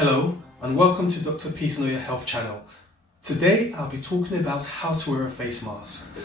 Hello and welcome to Dr. Peace Know Your Health channel. Today I'll be talking about how to wear a face mask.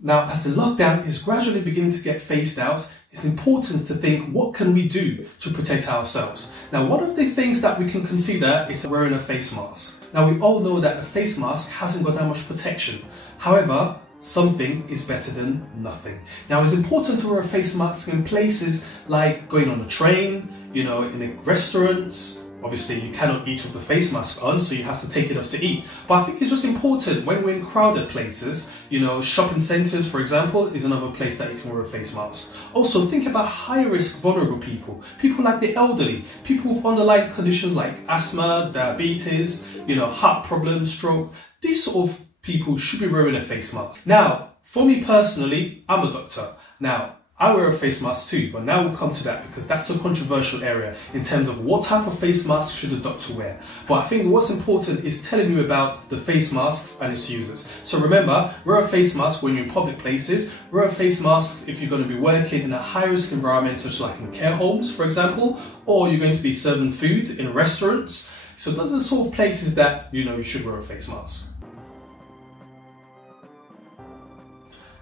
Now, as the lockdown is gradually beginning to get phased out, it's important to think, what can we do to protect ourselves? Now, one of the things that we can consider is wearing a face mask. Now, we all know that a face mask hasn't got that much protection. However, something is better than nothing. Now, it's important to wear a face mask in places like going on a train, in a restaurant. Obviously, you cannot eat with the face mask on, so you have to take it off to eat. But I think it's just important when we're in crowded places, shopping centres, for example, is another place that you can wear a face mask. Also, think about high-risk, vulnerable people. People like the elderly, people with underlying conditions like asthma, diabetes, heart problems, stroke. These sort of people should be wearing a face mask. Now, for me personally, I'm a doctor. Now, I wear a face mask too, but now we'll come to that because that's a controversial area in terms of what type of face mask should a doctor wear. But I think what's important is telling you about the face masks and its users. So remember, wear a face mask when you're in public places, wear a face mask if you're going to be working in a high-risk environment such like in care homes, for example, or you're going to be serving food in restaurants. So those are the sort of places that you should wear a face mask.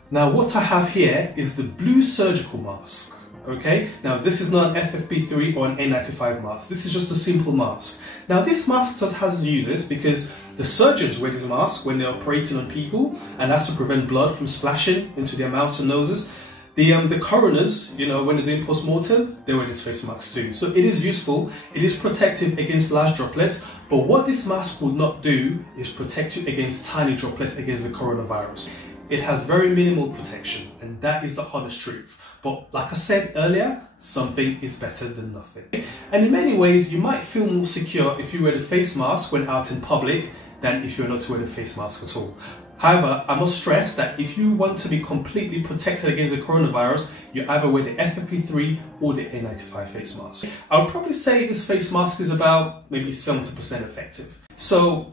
Now, what I have here is the blue surgical mask, okay? Now, this is not an FFP3 or an N95 mask. This is just a simple mask. Now, this mask just has uses because the surgeons wear this mask when they're operating on people, and that's to prevent blood from splashing into their mouths and noses. The coroners, when they're doing post-mortem, they wear this face mask too. So it is useful, it is protective against large droplets, but what this mask will not do is protect you against tiny droplets against the coronavirus. It has very minimal protection, and that is the honest truth. But like I said earlier, something is better than nothing. And in many ways, you might feel more secure if you wear the face mask when out in public than if you're not to wear the face mask at all. However, I must stress that if you want to be completely protected against the coronavirus, you either wear the FFP3 or the N95 face mask. I would probably say this face mask is about maybe 70% effective. So,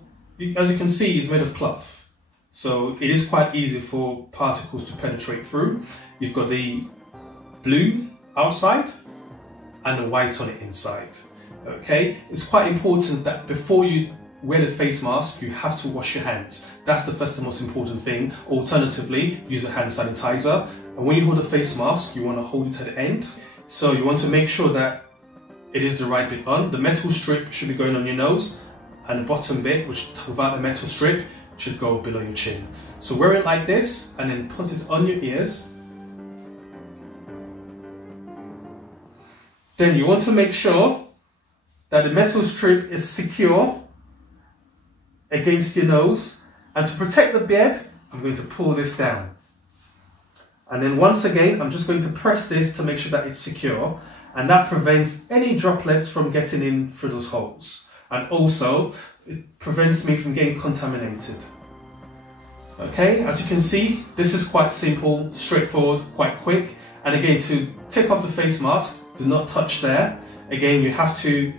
as you can see, it's made of cloth. So it is quite easy for particles to penetrate through. You've got the blue outside and the white on the inside. Okay, it's quite important that before you wear the face mask, you have to wash your hands. That's the first and most important thing. Alternatively, use a hand sanitizer. And when you hold the face mask, you want to hold it at the end. So you want to make sure that it is the right bit on. The metal strip should be going on your nose, and the bottom bit, which without the metal strip, should go below your chin. So wear it like this and then put it on your ears. Then you want to make sure that the metal strip is secure against your nose, and to protect the beard, I'm going to pull this down. And then once again, I'm just going to press this to make sure that it's secure, and that prevents any droplets from getting in through those holes. And also, it prevents me from getting contaminated. Okay, as you can see, this is quite simple, straightforward, quite quick. And again, to take off the face mask, do not touch there. Again, you have to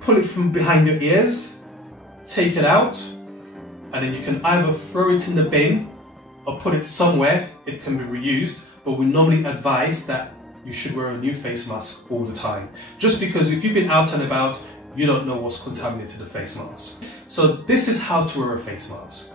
pull it from behind your ears, take it out, and then you can either throw it in the bin or put it somewhere it can be reused. But we normally advise that you should wear a new face mask all the time. Just because if you've been out and about, you don't know what's contaminated the face mask. So this is how to wear a face mask.